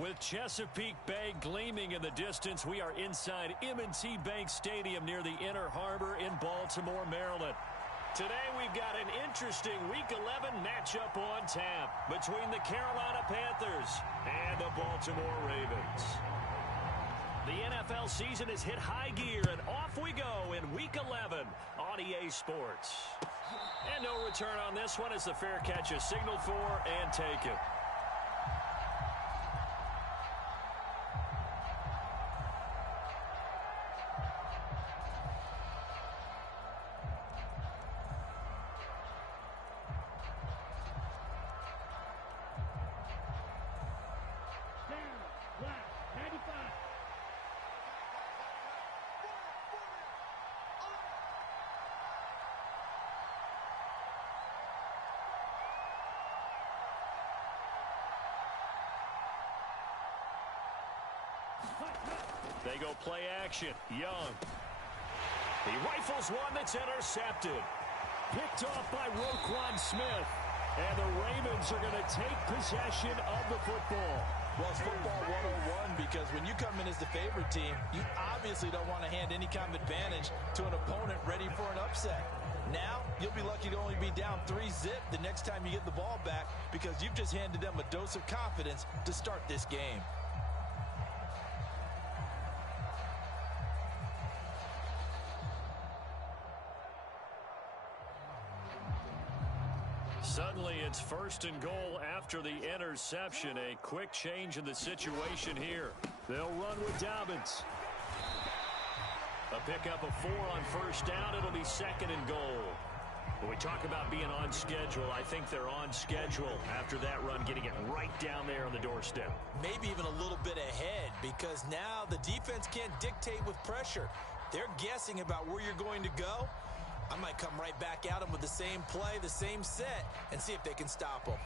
With Chesapeake Bay gleaming in the distance, we are inside M&T Bank Stadium near the Inner Harbor in Baltimore, Maryland. Today we've got an interesting Week 11 matchup on tap between the Carolina Panthers and the Baltimore Ravens. The NFL season has hit high gear, and off we go in Week 11 on EA Sports. And no return on this one as the fair catch is signaled for and taken. They go play action. Young. He rifles one that's intercepted. Picked off by Roquan Smith. And the Ravens are going to take possession of the football. Well, it's football 101 because when you come in as the favorite team, you obviously don't want to hand any kind of advantage to an opponent ready for an upset. Now, you'll be lucky to only be down 3-zip the next time you get the ball back because you've just handed them a dose of confidence to start this game. Suddenly, it's 1st and goal after the interception. A quick change in the situation here. They'll run with Dobbins. A pickup of 4 on 1st down. It'll be 2nd and goal. When we talk about being on schedule, I think they're on schedule after that run, getting it right down there on the doorstep. Maybe even a little bit ahead because now the defense can't dictate with pressure. They're guessing about where you're going to go. I might come right back at them with the same play, the same set, and see if they can stop them.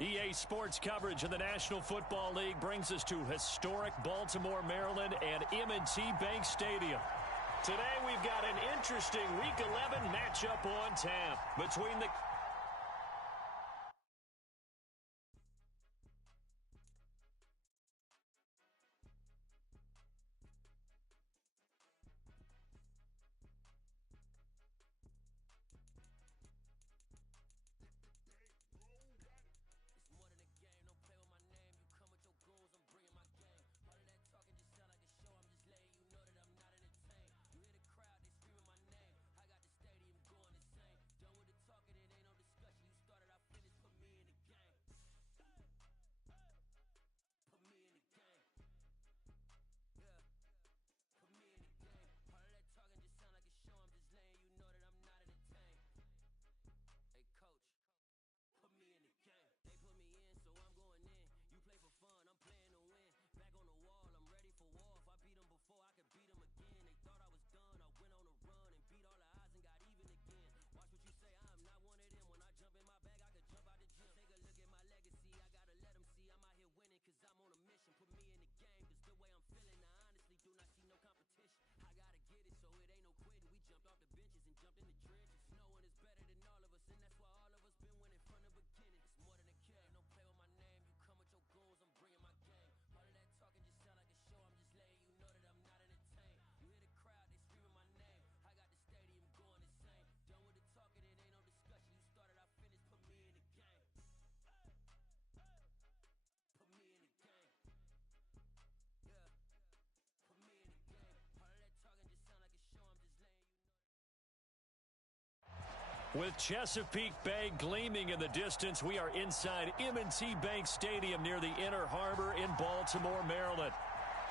EA Sports coverage of the National Football League brings us to historic Baltimore, Maryland, and M&T Bank Stadium. Today we've got an interesting Week 11 matchup on tap between the... With Chesapeake Bay gleaming in the distance, we are inside M&T Bank Stadium near the Inner Harbor in Baltimore, Maryland.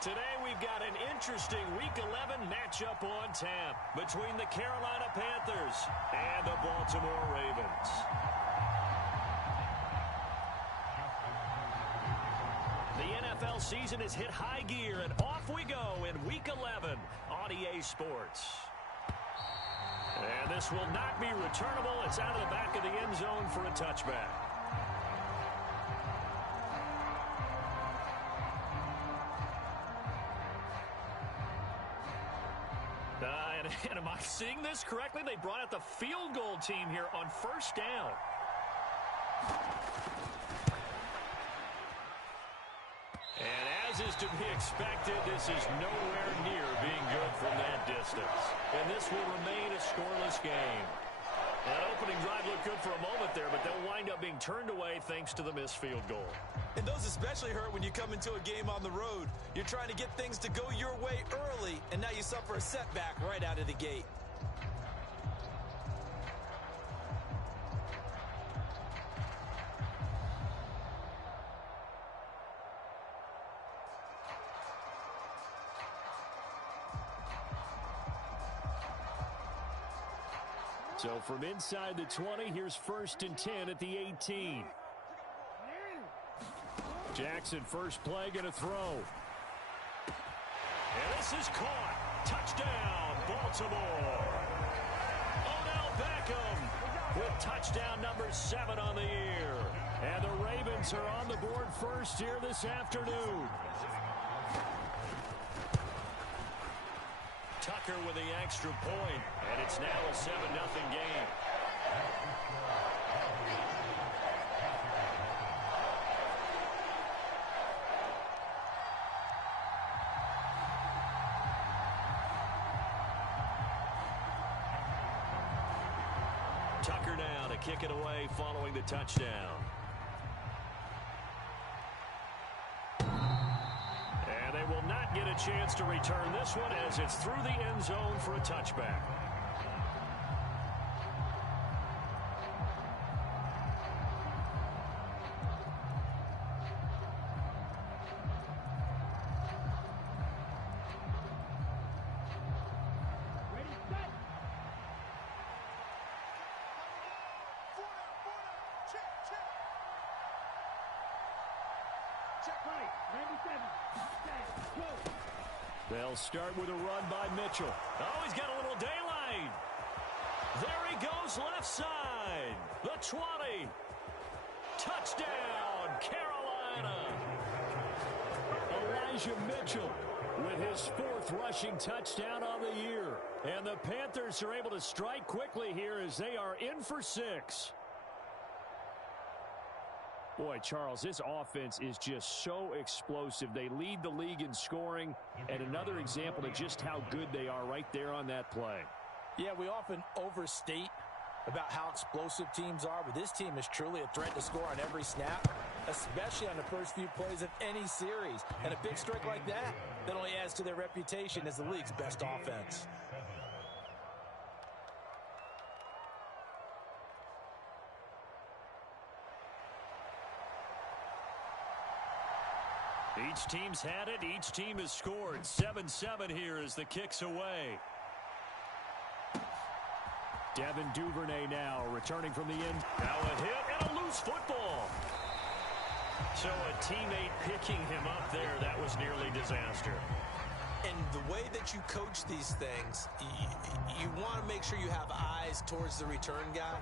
Today we've got an interesting Week 11 matchup on tap between the Carolina Panthers and the Baltimore Ravens. The NFL season has hit high gear, and off we go in Week 11 on EA Sports. And this will not be returnable. It's out of the back of the end zone for a touchback. And am I seeing this correctly? They brought out the field goal team here on first down. And as is to be expected, this is nowhere near being good from that distance. And this will remain a scoreless game. That opening drive looked good for a moment there, but they'll wind up being turned away thanks to the missed field goal. And those especially hurt when you come into a game on the road. You're trying to get things to go your way early, and now you suffer a setback right out of the gate. So from inside the 20, here's 1st and 10 at the 18. Jackson, first play, going to throw. And this is caught. Touchdown, Baltimore. Odell Beckham with touchdown number 7 on the year. And the Ravens are on the board first here this afternoon. Tucker with the extra point, and it's now a 7-0 game. Tucker now to kick it away following the touchdown. And they will not get a chance to return this one as it's through the end zone for a touchback. They'll start with a run by Mitchell. Oh, he's got a little daylight. There he goes left side. The 20. Touchdown, Carolina! Elijah Mitchell with his 4th rushing touchdown on the year. And the Panthers are able to strike quickly here as they are in for 6. Boy, Charles, this offense is just so explosive. They lead the league in scoring, and another example of just how good they are right there on that play. Yeah, we often overstate about how explosive teams are, but this team is truly a threat to score on every snap, especially on the first few plays of any series. And a big strike like that only adds to their reputation as the league's best offense. Each team's had it. Each team has scored. 7-7 here as the kick's away. Devin Duvernay now returning from the end. Now a hit and a loose football. So a teammate picking him up there, that was nearly disaster. And the way that you coach these things, you want to make sure you have eyes towards the return guy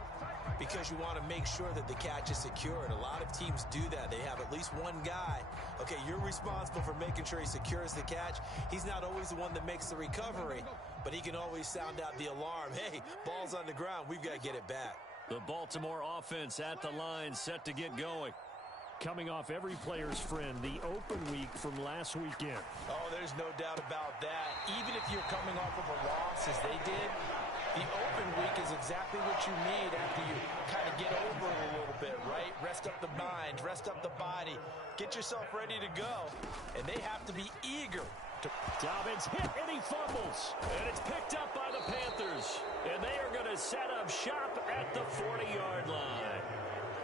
because you want to make sure that the catch is secured. A lot of teams do that. They have at least one guy. Okay, you're responsible for making sure he secures the catch. He's not always the one that makes the recovery, but he can always sound out the alarm. Hey, ball's on the ground. We've got to get it back. The Baltimore offense at the line, set to get going. Coming off every player's friend, the open week from last weekend. Oh, there's no doubt about that. Even if you're coming off of a loss as they did, the open week is exactly what you need after you kind of get over it a little bit, right? Rest up the mind, rest up the body, get yourself ready to go. And they have to be eager to... Dobbins hit and he fumbles. And it's picked up by the Panthers. And they are going to set up shop at the 40-yard line.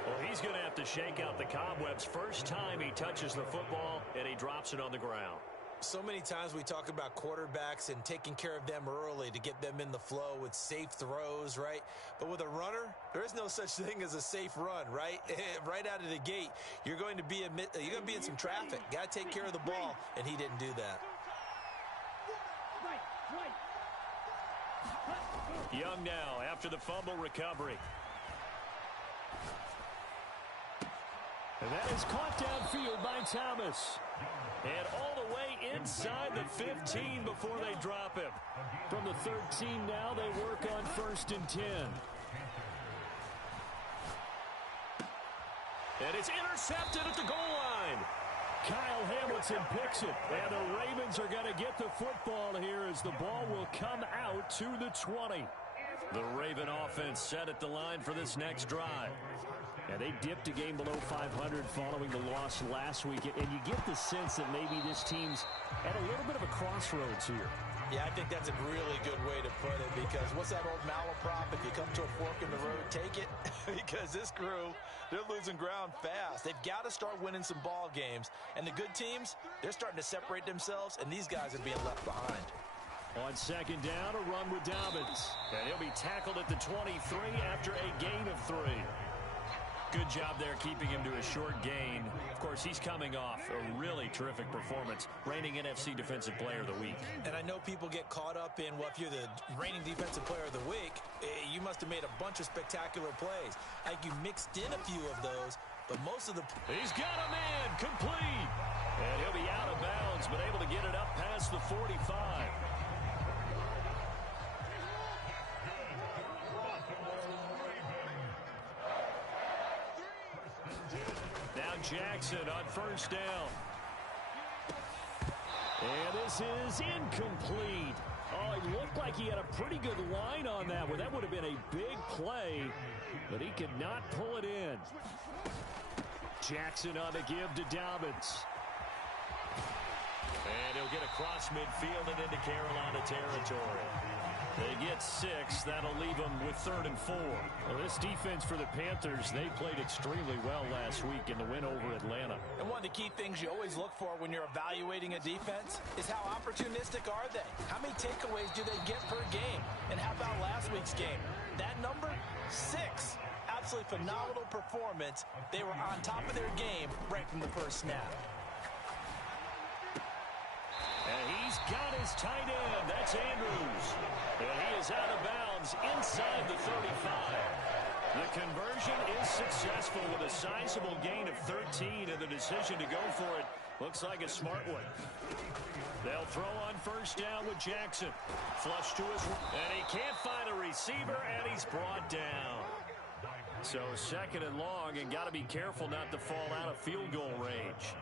Well, he's going to have to shake out the cobwebs first time he touches the football, and he drops it on the ground. So many times we talk about quarterbacks and taking care of them early to get them in the flow with safe throws, right? But with a runner, there is no such thing as a safe run, right? Right out of the gate, you're going to be in some traffic. Got to take care of the ball, and he didn't do that. Young now after the fumble recovery. And that is caught downfield by Thomas. And all the way inside the 15 before they drop him. From the 13 now, they work on 1st and 10. And it's intercepted at the goal line. Kyle Hamilton picks it. And the Ravens are going to get the football here as the ball will come out to the 20. The Raven offense set at the line for this next drive. And they dipped a game below 500 following the loss last week. And you get the sense that maybe this team's at a little bit of a crossroads here. Yeah, I think that's a really good way to put it because what's that old malaprop? If you come to a fork in the road, take it. Because this crew, they're losing ground fast. They've got to start winning some ball games. And the good teams, they're starting to separate themselves, and these guys are being left behind. On 2nd down, a run with Dobbins. And he'll be tackled at the 23 after a gain of 3. Good job there keeping him to a short gain. Of course, he's coming off a really terrific performance, reigning NFC Defensive Player of the Week. And I know people get caught up in, well, if you're the reigning Defensive Player of the Week, you must have made a bunch of spectacular plays. I think you mixed in a few of those, but most of the... He's got a man, complete. And he'll be out of bounds, but able to get it up past the 45. Jackson on 1st down. And this is incomplete. Oh, it looked like he had a pretty good line on that one. That would have been a big play, but he could not pull it in. Jackson on the give to Dobbins. And he'll get across midfield and into Carolina territory. They get 6. That'll leave them with 3rd and 4. Well, this defense for the Panthers, they played extremely well last week in the win over Atlanta. And one of the key things you always look for when you're evaluating a defense is how opportunistic are they? How many takeaways do they get per game? And how about last week's game? That number, 6. Absolutely phenomenal performance. They were on top of their game right from the first snap. And he's got his tight end. That's Andrews. And he is out of bounds inside the 35. The conversion is successful with a sizable gain of 13, and the decision to go for it looks like a smart one. They'll throw on first down with Jackson. Flush to his right, and he can't find a receiver, and he's brought down. So second and long, and got to be careful not to fall out of field goal range.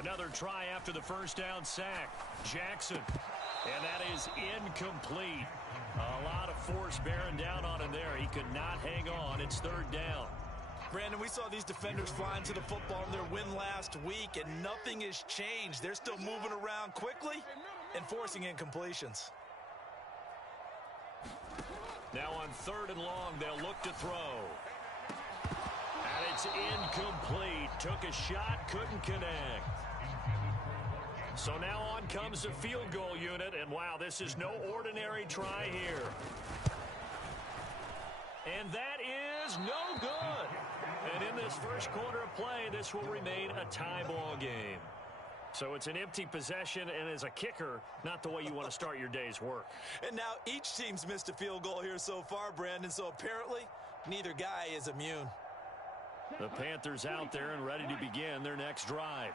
Another try after the first down sack. Jackson. And that is incomplete. A lot of force bearing down on him there. He could not hang on. It's third down. Brandon, we saw these defenders flying to the football in their win last week, and nothing has changed. They're still moving around quickly and forcing incompletions. Now on third and long, they'll look to throw. And it's incomplete. Took a shot, couldn't connect. So now on comes the field goal unit, and wow, this is no ordinary try here. And that is no good. And in this first quarter of play, this will remain a tie ball game. So it's an empty possession, and as a kicker, not the way you want to start your day's work. And now each team's missed a field goal here so far, Brandon, so apparently neither guy is immune. The Panthers out there and ready to begin their next drive.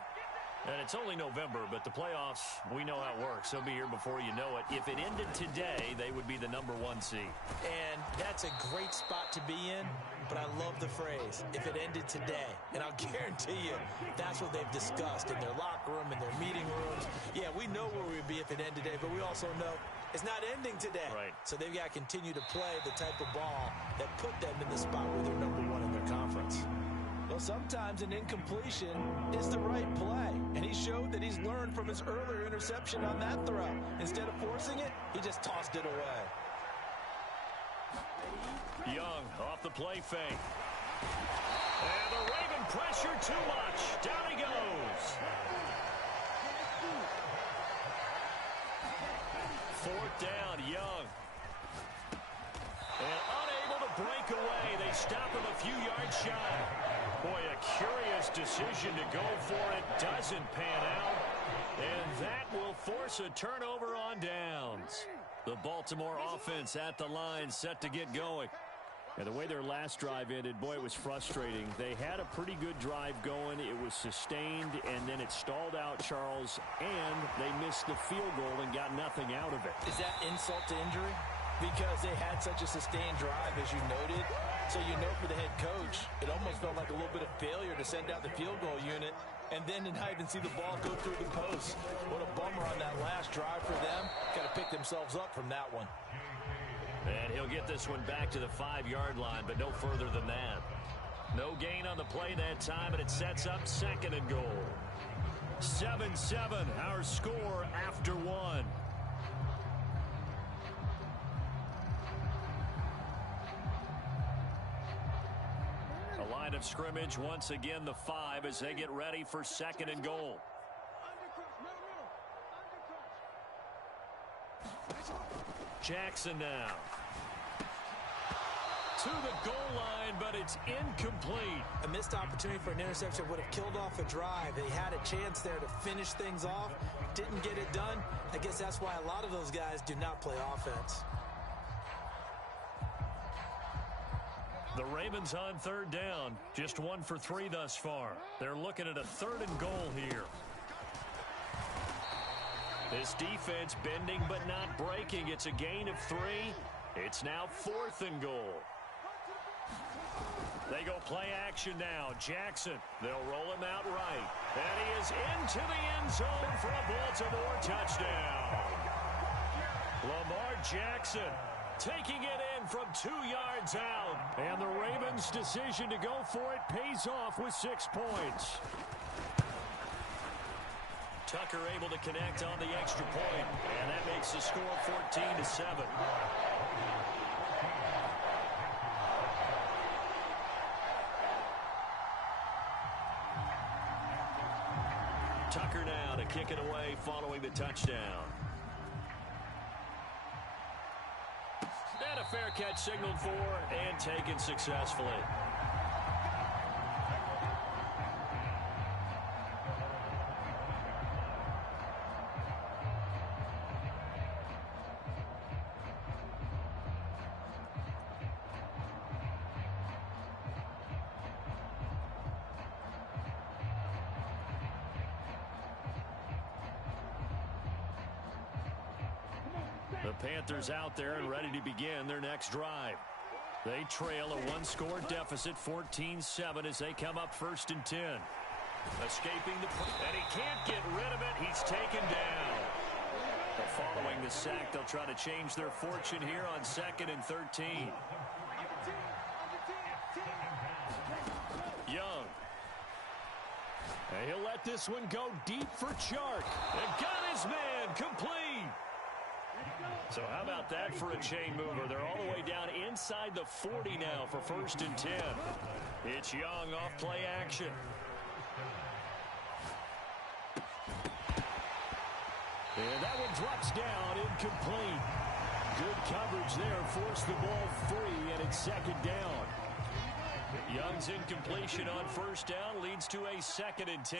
And it's only November, but the playoffs, we know how it works. They'll be here before you know it. If it ended today, they would be the #1 seed. And that's a great spot to be in, but I love the phrase, if it ended today. And I'll guarantee you, that's what they've discussed in their locker room, in their meeting rooms. Yeah, we know where we'd be if it ended today, but we also know it's not ending today. Right. So they've got to continue to play the type of ball that put them in the spot where they're #1 in their conference. Well, sometimes an incompletion is the right play, and he showed that he's learned from his earlier interception on that throw. Instead of forcing it, he just tossed it away. Young off the play fake. And the Raven pressure too much. Down he goes. Fourth down, Young. And unable to break away. They stop him a few yards shy. Boy, a curious decision to go for it. Doesn't pan out. And that will force a turnover on downs. The Baltimore offense at the line, set to get going. And the way their last drive ended, boy, it was frustrating. They had a pretty good drive going. It was sustained, and then it stalled out, Charles, and they missed the field goal and got nothing out of it. Is that insult to injury? Because they had such a sustained drive, as you noted. So you know for the head coach, it almost felt like a little bit of failure to send out the field goal unit and then to not even see the ball go through the post. What a bummer on that last drive for them. Got to pick themselves up from that one. And he'll get this one back to the 5-yard line, but no further than that. No gain on the play that time, and it sets up second and goal. 7-7, our score after one. A line of scrimmage, once again the 5 as they get ready for second and goal. Jackson now. To the goal line, but it's incomplete. A missed opportunity for an interception would have killed off a drive. They had a chance there to finish things off. Didn't get it done. I guess that's why a lot of those guys do not play offense. The Ravens on third down. Just 1 for 3 thus far. They're looking at a third and goal here. This defense bending but not breaking. It's a gain of 3. It's now 4th and goal. They go play action now. Jackson, they'll roll him out right. And he is into the end zone for a Baltimore touchdown. Lamar Jackson taking it in from 2 yards out. And the Ravens' decision to go for it pays off with 6 points. Tucker able to connect on the extra point, and that makes the score 14-7. Tucker now to kick it away following the touchdown. And a fair catch signaled for and taken successfully. The Panthers out there and ready to begin their next drive. They trail a one-score deficit, 14-7, as they come up 1st and 10. Escaping and he can't get rid of it. He's taken down. Following the sack, they'll try to change their fortune here on 2nd and 13. Young. And he'll let this one go deep for Chark. And got his man complete. So how about that for a chain mover? They're all the way down inside the 40 now for 1st and 10. It's Young off play action. And that one drops down, incomplete. Good coverage there, forced the ball free, and it's 2nd down. Young's incompletion on 1st down leads to a 2nd and 10.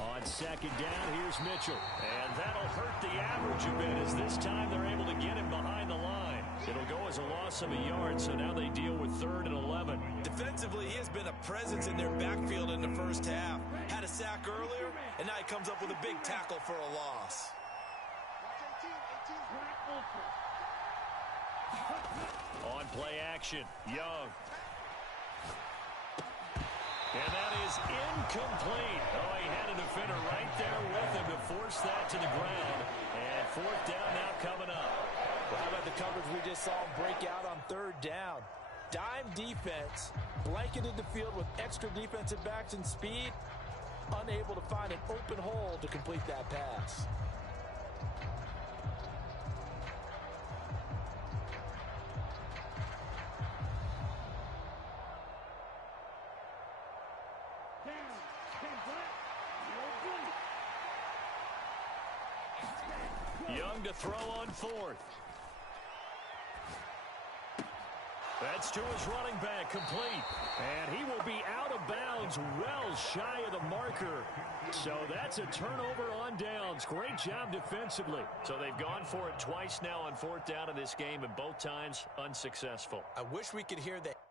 On 2nd down, here's Mitchell. And that'll hurt the average a bit as this time they're able to get him behind the line. It'll go as a loss of a yard, so now they deal with 3rd and 11. Defensively, he has been a presence in their backfield in the first half. Had a sack earlier, and now he comes up with a big tackle for a loss. On play action, Young. And that is incomplete. Oh, he had a defender right there with him to force that to the ground. And 4th down now coming up. Well, how about the coverage we just saw break out on 3rd down? Dime defense, blanketed the field with extra defensive backs and speed, unable to find an open hole to complete that pass. Young to throw on 4th. That's to his running back, complete. And he will be out of bounds, well shy of the marker. So that's a turnover on downs. Great job defensively. So they've gone for it twice now on 4th down in this game, and both times unsuccessful. I wish we could hear that.